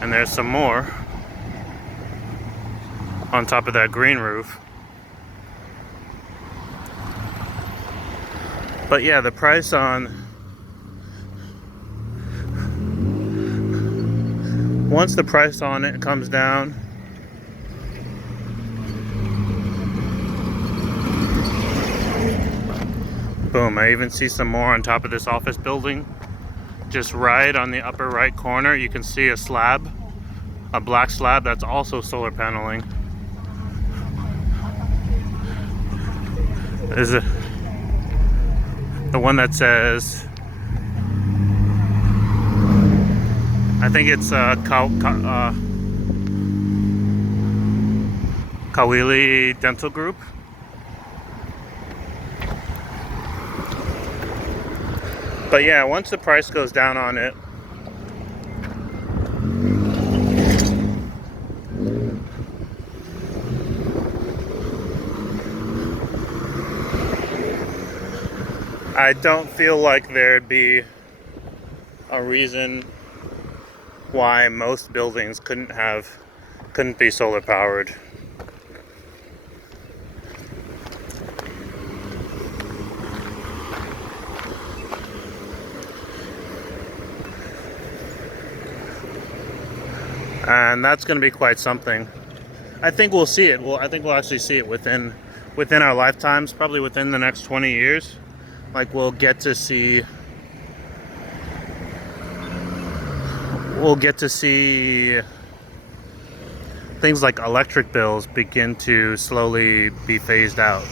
And there's some more on top of that green roof. But yeah, the price on... once the price on it comes down, boom, I even see some more on top of this office building. Just right on the upper right corner, you can see a slab, a black slab that's also solar paneling. Is it the one that says, I think it's Kawili Dental Group. But yeah, once the price goes down on it, I don't feel like there'd be a reason why most buildings couldn't be solar powered. And that's going to be quite something. I think we'll see it. I think we'll actually see it within our lifetimes, probably within the next 20 years. Like we'll get to see things like electric bills begin to slowly be phased out.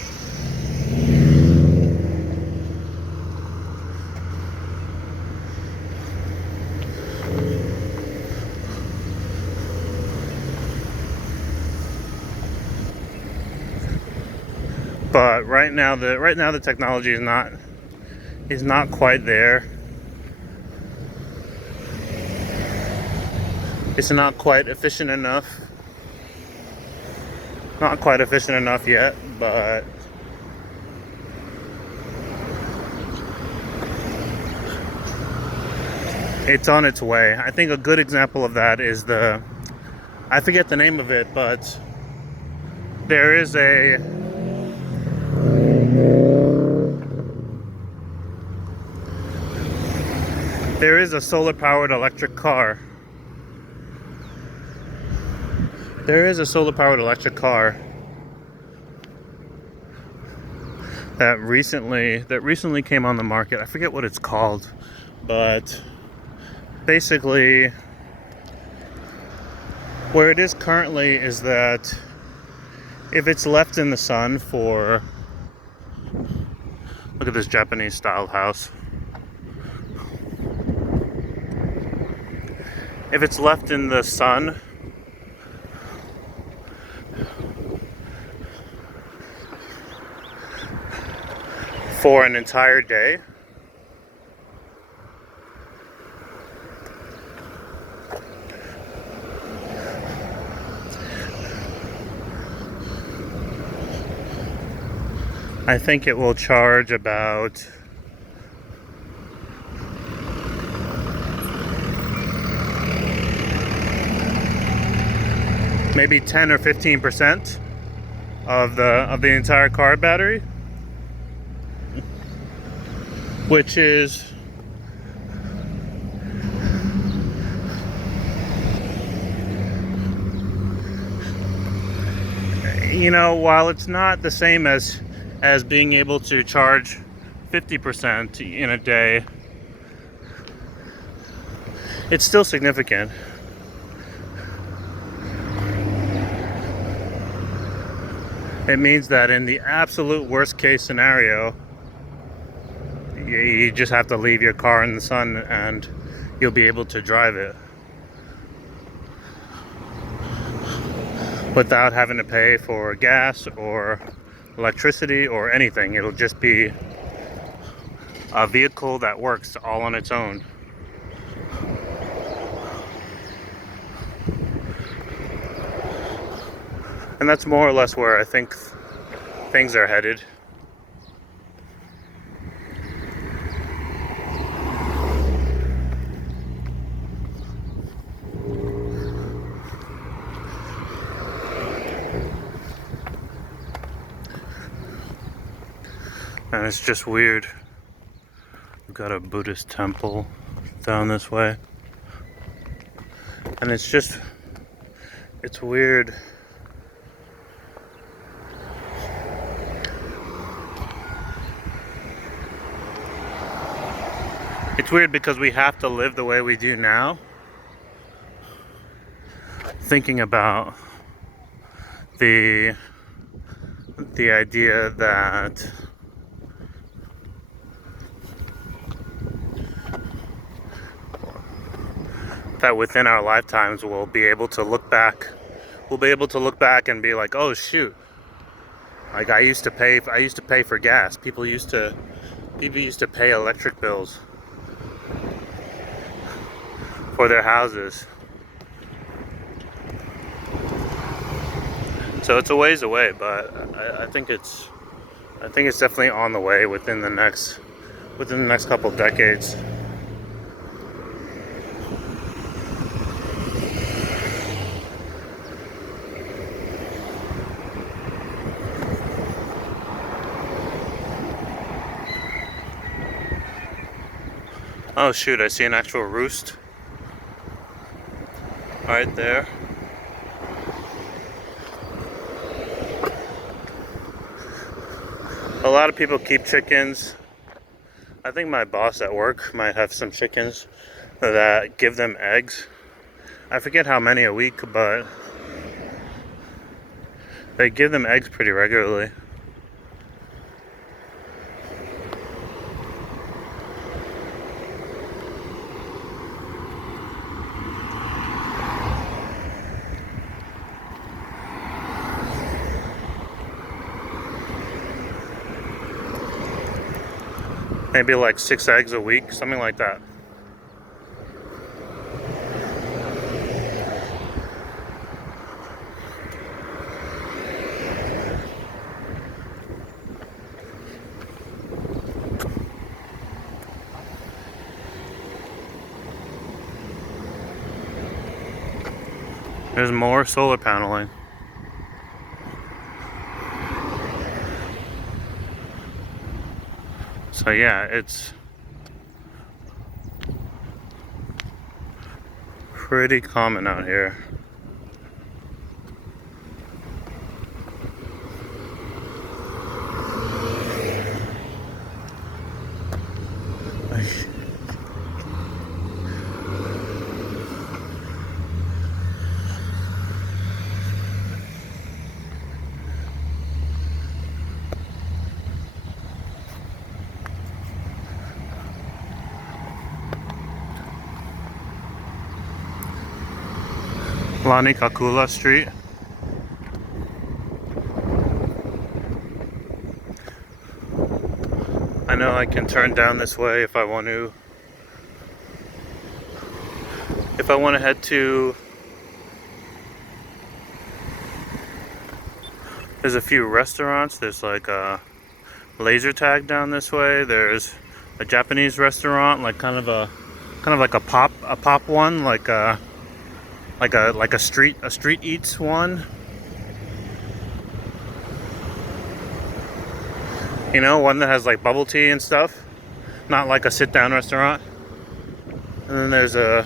But right now the technology is not quite there. It's not quite efficient enough. Not quite efficient enough yet, but it's on its way. I think a good example of that is I forget the name of it, but there is a solar-powered electric car. There is a solar-powered electric car that recently came on the market. I forget what it's called, but basically where it is currently is that if it's left in the sun for... look at this Japanese style house. If it's left in the sun for an entire day, I think it will charge about maybe 10 or 15% of the entire car battery, which is, you know, while it's not the same as being able to charge 50% in a day, it's still significant. It means that in the absolute worst case scenario, you just have to leave your car in the sun and you'll be able to drive it without having to pay for gas or electricity or anything. It'll just be a vehicle that works all on its own. And that's more or less where I think things are headed. And it's just weird. We've got a Buddhist temple down this way. And it's weird. It's weird because we have to live the way we do now. Thinking about the idea that within our lifetimes we'll be able to look back and be like, oh shoot, like I used to pay for gas. People used to pay electric bills for their houses. So it's a ways away, but I think it's definitely on the way within the next couple decades. Oh shoot, I see an actual roost right there. A lot of people keep chickens. I think my boss at work might have some chickens that give them eggs. I forget how many a week, but they give them eggs pretty regularly. Maybe like 6 eggs a week, something like that. There's more solar paneling. So yeah, it's pretty common out here. Lani Kakula Street. I know I can turn down this way if I want to. If I want to head to, there's a few restaurants. There's like a laser tag down this way. There's a Japanese restaurant, like kind of like a pop one, like a street eats one. You know, one that has like bubble tea and stuff, not like a sit down restaurant. And then there's a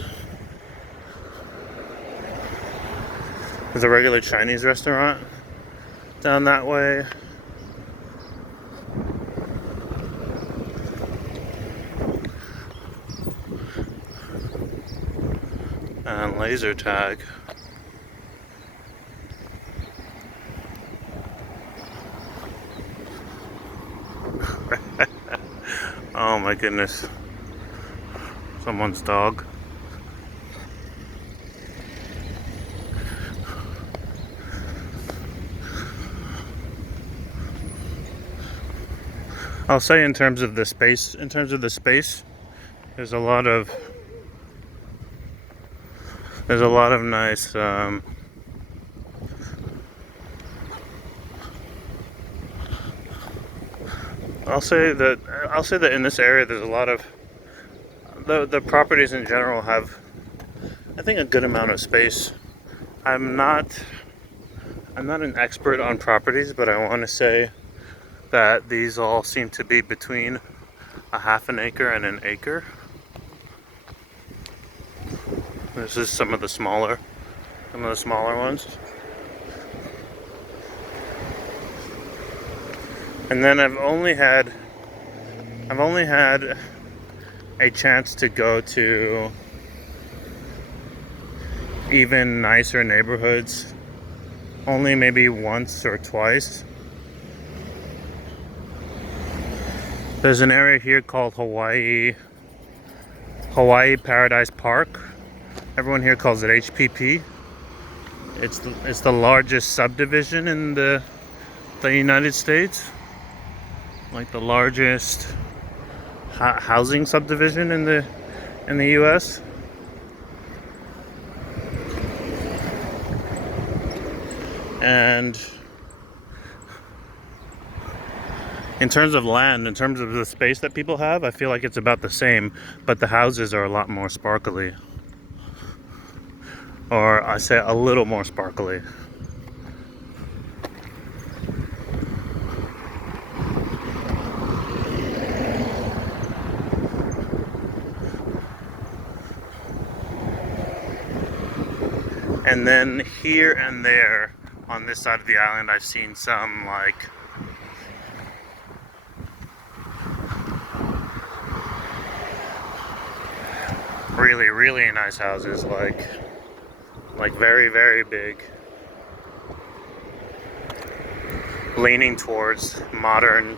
regular Chinese restaurant down that way. And laser tag. Oh my goodness. Someone's dog. I'll say in terms of the space, there's a lot of nice I'll say that in this area there's a lot of the properties in general have, I think, a good amount of space. I'm not an expert on properties, but I want to say that these all seem to be between a half an acre and an acre. This is some of the smaller ones. And then I've only had a chance to go to even nicer neighborhoods only maybe once or twice. There's an area here called Hawaii Paradise Park. Everyone here calls it HPP. It's the largest subdivision in the United States. Like the largest housing subdivision in the US. And in terms of land, in terms of the space that people have, I feel like it's about the same, but the houses are a lot more sparkly. Or I say a little more sparkly. And then here and there on this side of the island, I've seen some like really nice houses, like very big, leaning towards modern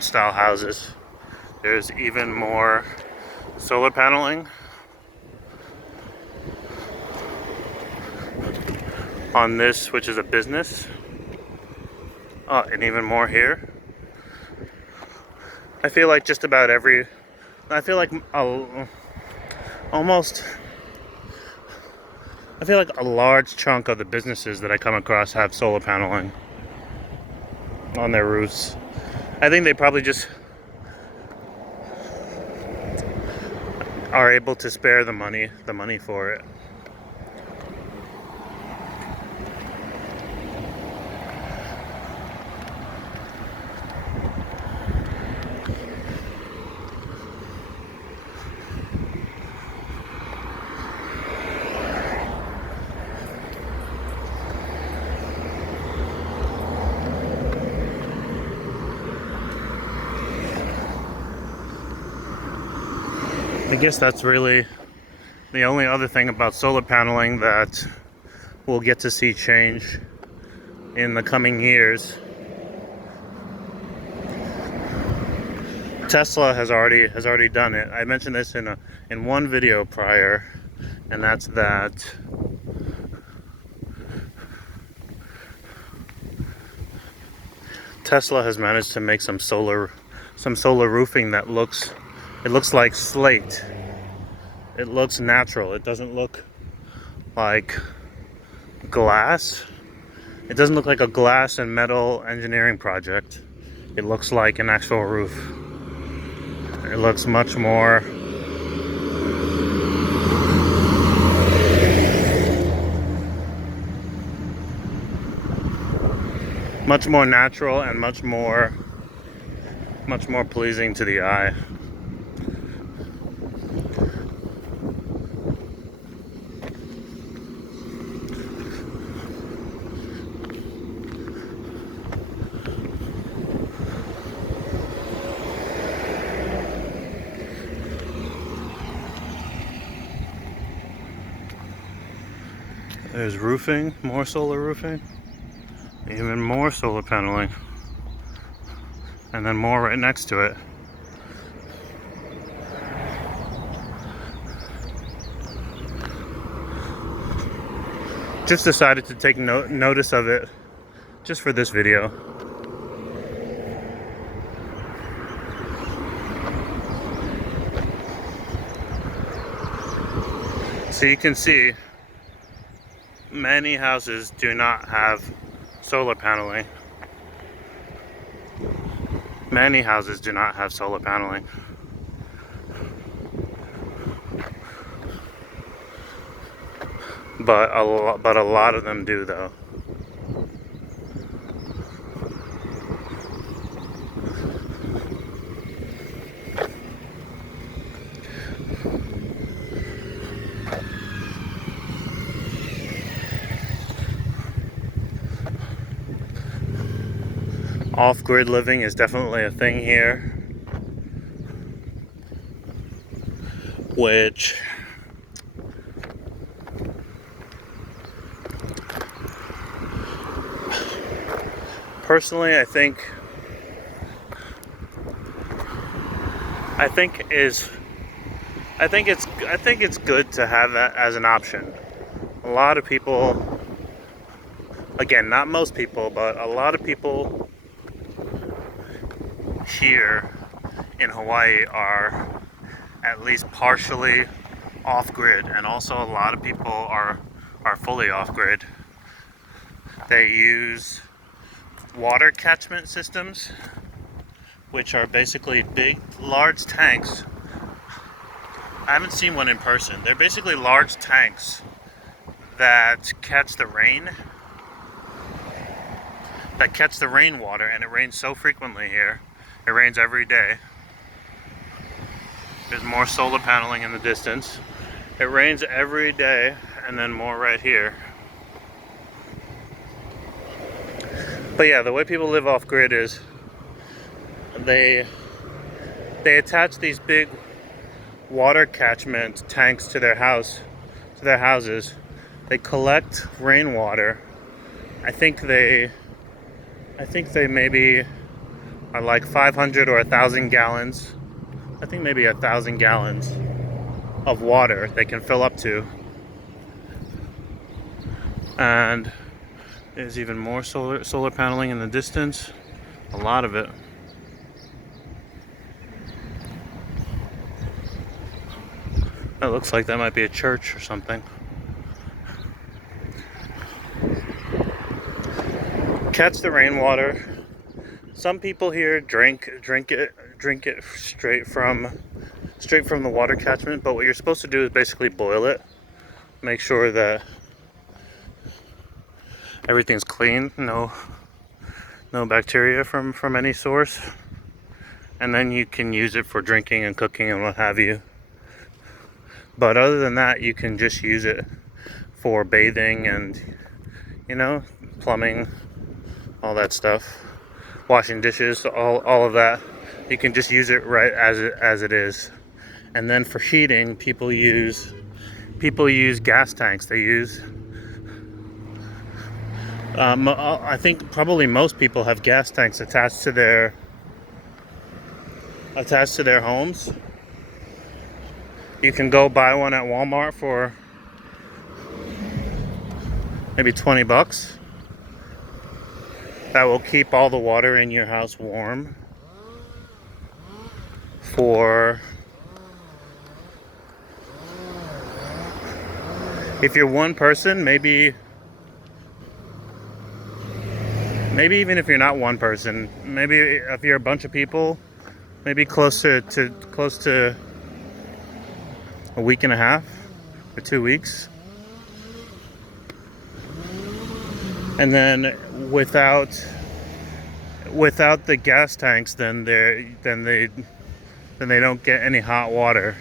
style houses. There's even more solar paneling on this, which is a business. Oh, and even more here. I feel like just about every, I feel like a large chunk of the businesses that I come across have solar paneling on their roofs. I think they probably just are able to spare the money for it. I guess that's really the only other thing about solar paneling that we'll get to see change in the coming years. Tesla has already done it. I mentioned this in one video prior, and that's that Tesla has managed to make some solar roofing that looks like slate. It looks natural. It doesn't look like glass. It doesn't look like a glass and metal engineering project. It looks like an actual roof. It looks much more natural and much more pleasing to the eye. There's roofing, more solar roofing, even more solar paneling, and then more right next to it. Just decided to take notice of it just for this video. So you can see many houses do not have solar paneling. Many houses do not have solar paneling. But a lot of them do, though. Off-grid living is definitely a thing here, which personally I think it's good to have that as an option. A lot of people, again, not most people, but a lot of people here in Hawaii are at least partially off-grid, and also a lot of people are fully off-grid. They use water catchment systems, which are basically large tanks. I haven't seen one in person. They're basically large tanks that catch the rainwater, and it rains so frequently here. It rains every day. There's more solar paneling in the distance. It rains every day, and then more right here. But yeah, the way people live off-grid is they attach these big water catchment tanks to their houses. They collect rainwater. I think they maybe are like 500 or 1,000 gallons. I think maybe 1,000 gallons of water they can fill up to. And there's even more solar paneling in the distance. A lot of it. It looks like that might be a church or something. Catch the rainwater. Some people here drink it straight from the water catchment, but what you're supposed to do is basically boil it. Make sure that everything's clean, no bacteria from any source. And then you can use it for drinking and cooking and what have you. But other than that, you can just use it for bathing and, plumbing, all that stuff. Washing dishes, all of that. You can just use it right as it is. And then for heating, people use gas tanks. They use I think probably most people have gas tanks attached to their homes. You can go buy one at Walmart for maybe $20. That will keep all the water in your house warm for, if you're one person, maybe even if you're not one person, maybe if you're a bunch of people, maybe close to a week and a half or 2 weeks. And then without the gas tanks, then they don't get any hot water.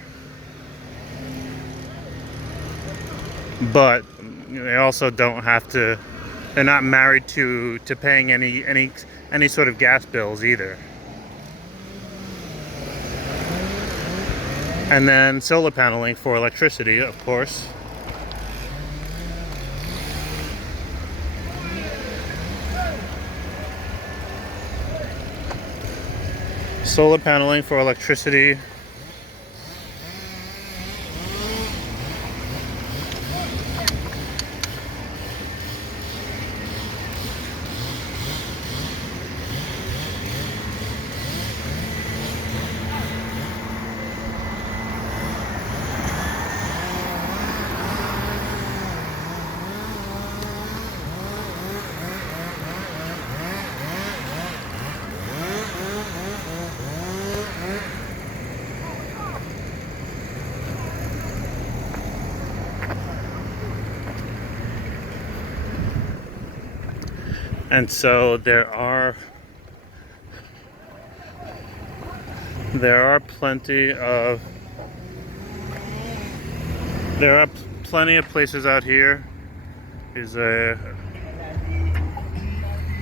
But they also don't have to. They're not married to paying any sort of gas bills either. And then solar paneling for electricity, of course. Solar paneling for electricity. And so there are plenty of There are plenty of places out here. There's a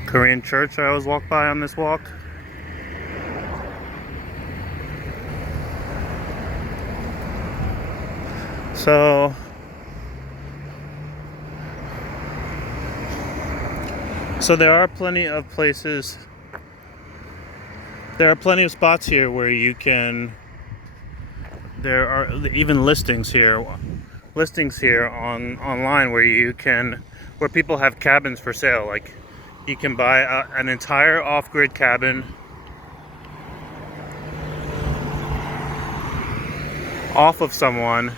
Korean church I always walk by on this walk. So there are plenty of places. There are plenty of spots here where you can. There are even listings here online where people have cabins for sale. Like you can buy an entire off-grid cabin off of someone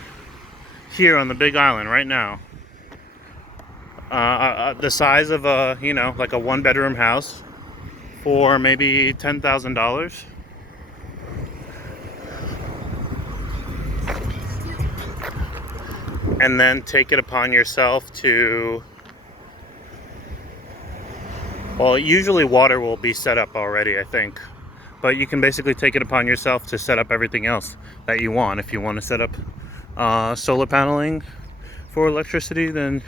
here on the Big Island right now. The size of a, like a one-bedroom house for maybe $10,000. And then take it upon yourself to, well, usually water will be set up already, I think. But you can basically take it upon yourself to set up everything else that you want. If you want to set up solar paneling for electricity, then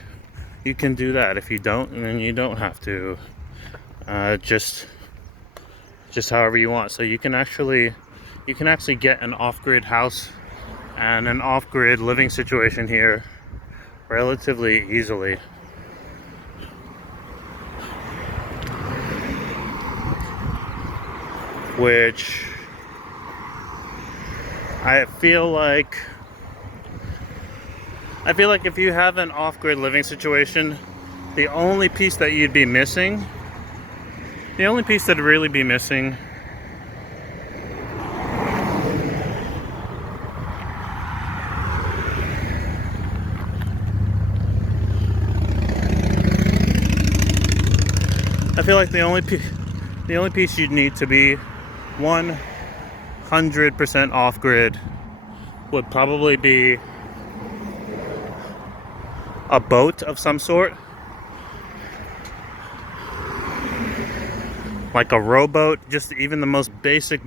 you can do that. If you don't, then you don't have to. Just however you want. So you can actually get an off-grid house and an off-grid living situation here relatively easily. Which I feel like if you have an off-grid living situation, the only piece that you'd be missing, the only piece that'd really be missing I feel like the only piece you'd need to be 100% off-grid would probably be a boat of some sort, like a rowboat, just even the most basic